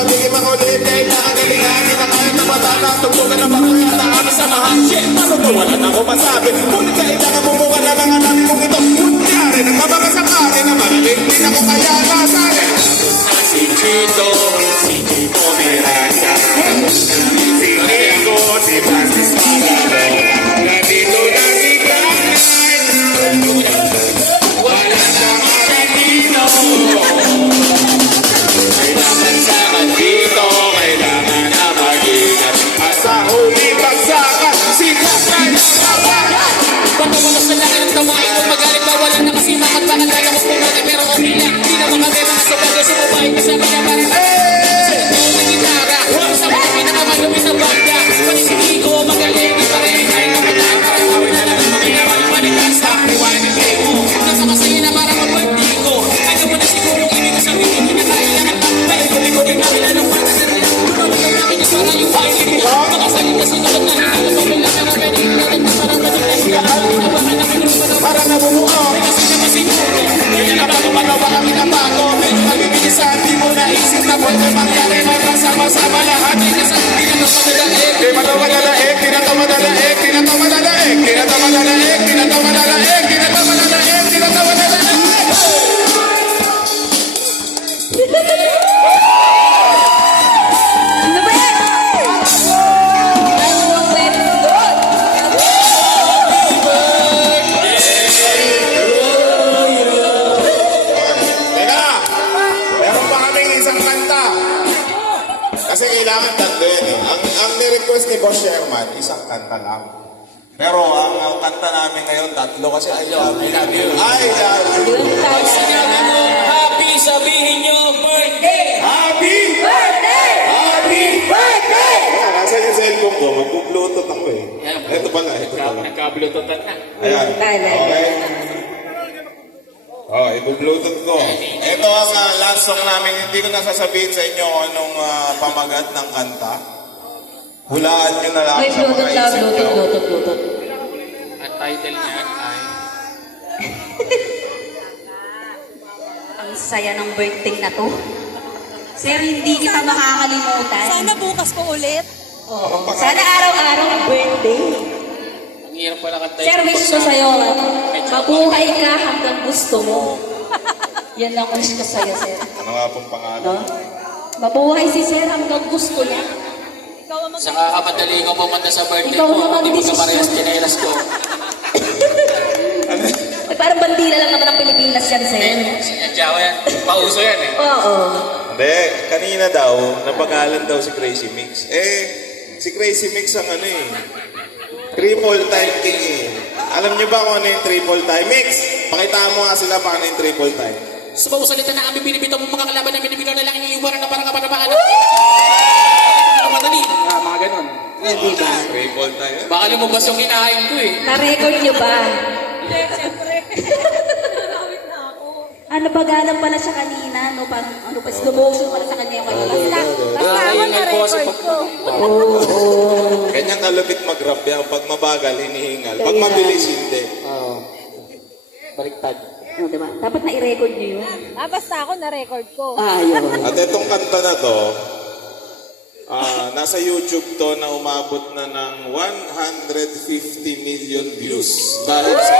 madilim ang ulit, kahit nakagalingan, di na kaya na matana, tugtugan na bakit na kami samahan. Shit, matutuwalan ako masabi, ngunit kailangan bumuka na mga nabi kong ito. Kunyari, nagmamagasakari na maraling din ako kaya nasabi. Si Chito Miranda, si Rico, si Francis Marano, nandito na si Brian, wala sa Marantino. Kailangan sa dito, kailangan na mag-ingat. At sa huling bagsakan, si Kapay na kabayan. Pagkawalas na lang ang tawain kung magaling bawalan na kasi makatbakan tayo kung pumati pero okay lang. Di na mga beba sa bagay sa babae kasama niya parang sa ito na gitara. Sa mga pinakamalumi sa banda. Panisigi ko magaling di pa rin ay kapitan. Parang kawin na lang ang mga naman manikas. Rewind and play mo. Nasa masaya na parang mabagdi ko. Ano mo na siguro ibig ko sabihin hindi na kailangan pa. Palikot-likot yung nakilala ng mga sa rin. Kung ang namin is parang yung file mo. Makasalit na sunod na hindi ko pagkala na namin. Para nabubuo, kasi naman siguro. hindi na bago-bago kami na bago. Medyo nabibilisan, di mo naisip na pwede mangyari. Magsama-sama lahat. Di na to madalaig, di na to madalaig, di na to madalaig, di na to madalaig, di na to madalaig, di na to madalaig, di na to madalaig. Ano ba yan? Ano ang web doon? Teka, meron pa kaming isang kanta. Kasi kailangan tatlo yan eh. Ang ni-request ni Boss Sherman, isang kanta lang. Pero ang kanta namin ngayon, tatlo kasi I love you. I love you. Sinabi mo, happy sabihin nyo, birthday! Happy! Birthday! Happy birthday! Ayan, nasa yung cellphone ko, mag-bluetooth ako eh. Ayan. Ito pala, ito pala. Nagka-bluetoothan na. Ayan. Okay. Oh, ibu-bluetooth ko. Ito ang last song namin. Hindi ko nasasabihin sa inyo kung anong pamagat ng kanta. Hulaan nyo na lang May sa mga Bluetooth lang, isip nyo. Bluetooth. Ang title niyan ay... Ang saya ng birthday na to. Sir, hindi kita makakalimutan. Sana bukas po ulit. Oo. Sana araw-araw ang birthday. Ang hirap pala kanta. Sir, wish ko sa'yo, mabuhay ka hanggang gusto mo. Yan lang wish ko sa'yo, sir. Ano nga pong pangalan? No? Mabuhay si sir hanggang gusto niya. Ikaw ang mag- Saka kamadali ko pumunta sa birthday Ikaw ko. naman Hindi mo decision. sa parehas chinelas ko. Ay, parang bandila lang naman ang Pilipinas yan, sir. Sinadya ko yan. Pauso yan eh. Oo. Hindi, kanina daw, napagalan daw si Crazy Mix. Si Crazy Mix ang ano eh, triple time king eh. Alam niyo ba kung ano yung triple time? Mix, pakitaan mo nga sila paano yung triple time. Sa pausalita na kami binibitaw mo mga kalaban na binibitaw na lang iniiwanan na parang kapanapaan. Madali. Mga ganun. Hindi ba? Triple time. Baka lumabas yung hinahain ko eh. Na-record niyo ba? Hindi, siyempre. Nakawit na ako. Ano ba galang pala siya kanina? No, parang ano pa, slow motion pala sa kanya yung kanina. Basta ako na-record ko. Ganyan kalupit mag-rap yan. Pag mabagal, hinihingal. Pag mabilis, hindi. Oo. Baliktad. No, diba? Dapat na-i-record niyo yun. Basta ako na-record ko. Ayun. At itong kanta na to, nasa YouTube to na umabot na ng 150 million views. Dahil sa...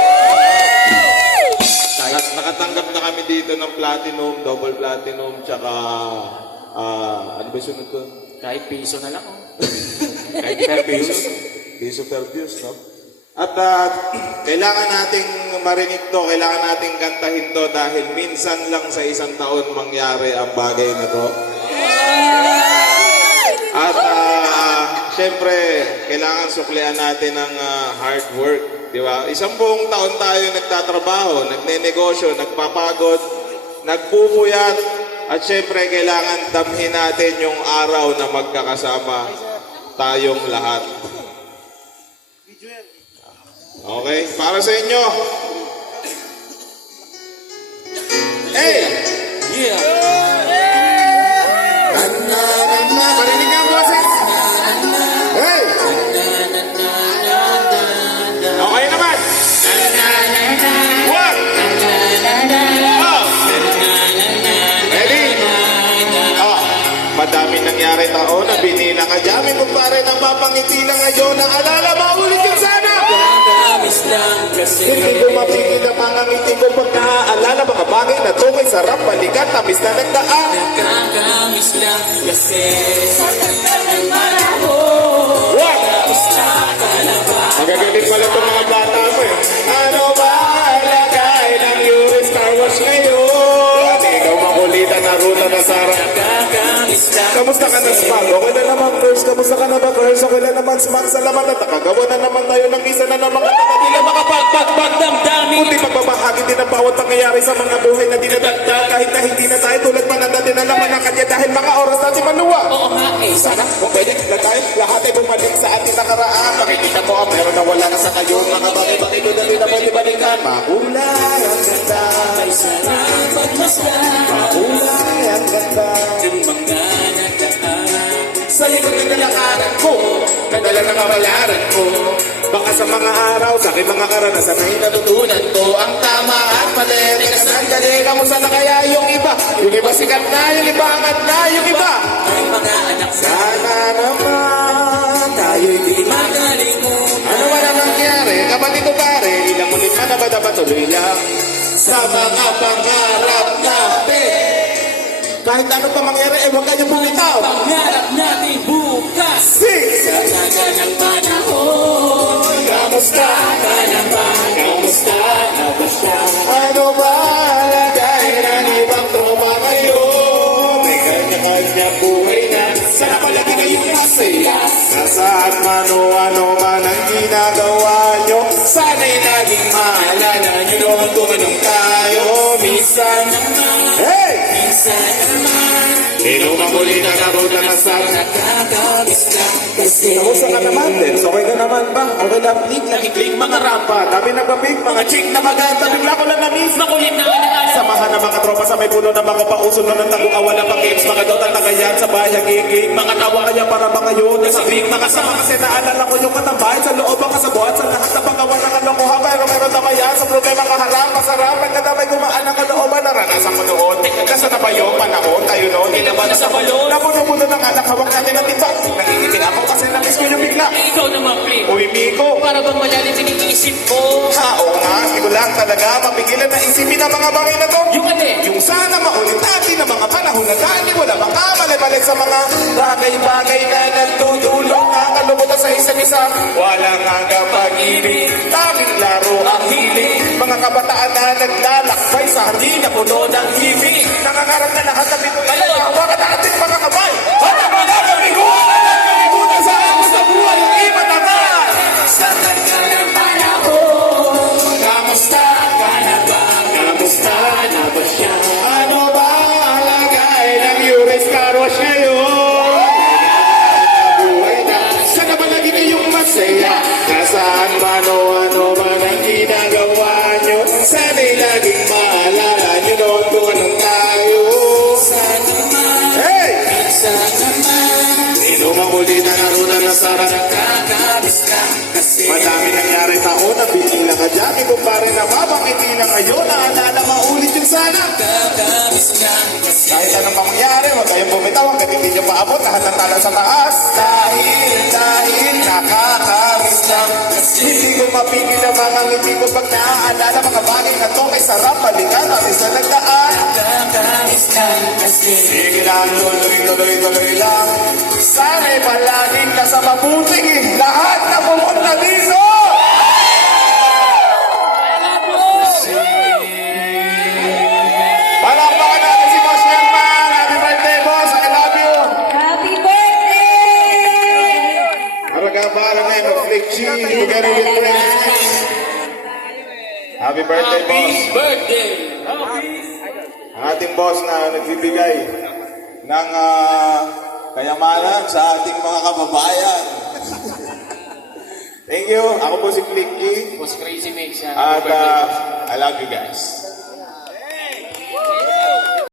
Nakatanggap na kami dito ng platinum, double platinum, tsaka... ano ba yung sunod ko? Kahit piso na lang. Oh. Kahit per views. Piso per views, no? At kailangan nating marinig to, kailangan nating kantahin to dahil minsan lang sa isang taon mangyari ang bagay na to. At syempre, kailangan suklian natin ang hard work, di ba? Isang buong taon tayo nagtatrabaho, nagnenegosyo, nagpapagod, nagpupuyat, at syempre kailangan damhin natin yung araw na magkakasama tayong lahat. Okay, para sa inyo. Hey! Yeah! Marinig nga ang boses. Hey! Okay naman. One. Oh. Ready? Oh, madami Binila ka dyan, kumpare ng mapangiti na ngayon. Naalala, maulit yun sana. Kakamis lang kasi Hindi ko mapigil ang mga ngiti ko pag naaalala. Mga bagay na to may sarap, balikan, tamis na nagdaan. Kakamis lang kasi What? Magagaling pala itong mga bata mo eh. Ano ba alagay ng US Car Wash ngayon? Ikaw makulitan na ruta na Sarah. Kakamis lang Kamusta ka na, Smag? Okay na naman, Curse. Kamusta ka na ba, Curse? Okay na naman, Smag. Salamat at nakagawa na naman tayo ng isa na ng mga taga-tila Pagdamdamin Kundi magbabahagi din ang bawat nangyayari sa mga buhay na dinadagdag. Kahit na hindi na tayo tulad pa na dati na naman ang kanya dahil mga oras natin maluwa. Oo nga eh Sana kung pwede na tayo lahat ay bumalik sa ating nakaraan. Makikita mo ang meron na wala na sa kayo. Mga bagay-bagay ko dali na pwede balikan. Makulay ang ganda. Ay sarap pagmasdan Makulay ang ganda. ng mga nagdaan Sa likod ng lalakaran ko, nadala ng kamalaran ko. Baka sa mga araw, sa aking mga karanasan na natutunan ko ang tama at mali. Teka sandali, kamusta na kaya yung iba? Yung iba sikat na, yung iba angat na, yung iba. Ay mga anak Sana naman tayo'y di makalimutan Ano man ang nangyari, kapatid o pare, ilang ulit man na ba dapat tuloy lang sa mga pangarap natin. Kahit ano pa mangyari, huwag kanyang bumitaw. Pangarap natin bukas Six! Sa taga ng panahon Kamusta? ka na ba? Kamusta na ba siya? Ano ba lagay ng ibang tropa ngayon? May kanya-kanya buhay na sana palagi kayong masaya. Nasaan man o ano man ang ginagawa nyo, sana'y naging maalala nyo noon tumanong tayo. Minsan hey! Minsan naman Inumang ulit ang araw na nasara. nakakamis lang kasi Kamusta ka naman, Dens? Okay ka naman ba? Okay lang, click, nakiklik, mga rampa. Dami nagpapig, mga chick na maganda. Bigla ko lang na-miss. makulit na alaala Samahan ng mga tropa sa may puno ng mga pauso na ng tagong awan ng games. Mga dotan na ganyan sa bahay hagiging. Mga tawa kaya para mga yun. Nasa big, makasama kasi naalala ko yung katambay sa loob ang kasabuhan sa lahat ng paggawa ng kalokohan. Pero meron naman yan sa problema kaharap. Masarap, nagkadamay gumaan ang kalooban. Naranasan ko noon. Nasa na ba yung panahon? Tayo noon. Hindi na ba nasa balon? Napuno-puno ng anak, hawak natin ang tiba. Nangingiti ako kasi na-miss ko yung bigla. Eh, ikaw naman, Pink. Uy, Miko. Para bang malalim iniisip mo? Oo nga, hindi ko lang talaga mapigilan na isipin ang mga bagay na to. Yung ano eh? Yung sana maulit natin ang mga panahon na dahil wala makamali-mali sa mga bagay-bagay na nagtutulong na kalumutan sa isa't isa. Walang hanggang pag-ibig, daming laro ang hiling. Mga kabataan na naglalakbay sa hardin na puno ng hibig. Nangangarap na lahat ng ito ay hawakan natin mga kabay. Harap na kalimutan sa ako sa buhay ang ipatangan. Sa tagal ng panahon Kamusta ka na ba? Kamusta na ba siya? Ano ba ang lagay ng US Car Wash ngayon? Buhay na, sana ba lagi kayong masaya? Nasaan man o ano man ang ginagawa nyo? Sana'y laging maalala nyo noon kung anong tayo. Sana man, Hey! minsan naman Inumang ulit na naruna na sarap. Nakakamis ka kasi Madami nangyari taon na binila ka dyan. Ikumpare na mabangiti na ngayon. Naalala maulit yung sana. Nakakamis ka kasi Kahit anong mangyari, huwag kayong bumitaw hanggang hindi nyo paabot lahat ng tala sa taas. Dahil nakakamiss lang. Hindi ko mapigil ang mga ngiti ko pag naaalala mga bagay na to. May sarap, balikan, tamis na nagdaan. Nakakamis ka kasi Sige lang, tuloy lang. Sana'y palaging nasa mabuting lahat na pumunta dito. Palakpakan natin si Boss Sherman. Happy birthday, boss. I love you. Happy birthday! Maragabara na yung flick cheese. Together with friends. Happy birthday, boss. Happy birthday! Ang ating boss na nagbibigay ng kayamanan sa ating mga kababayan. Thank you. Ako po si Flicky. Was crazy mate siya. At I love you guys.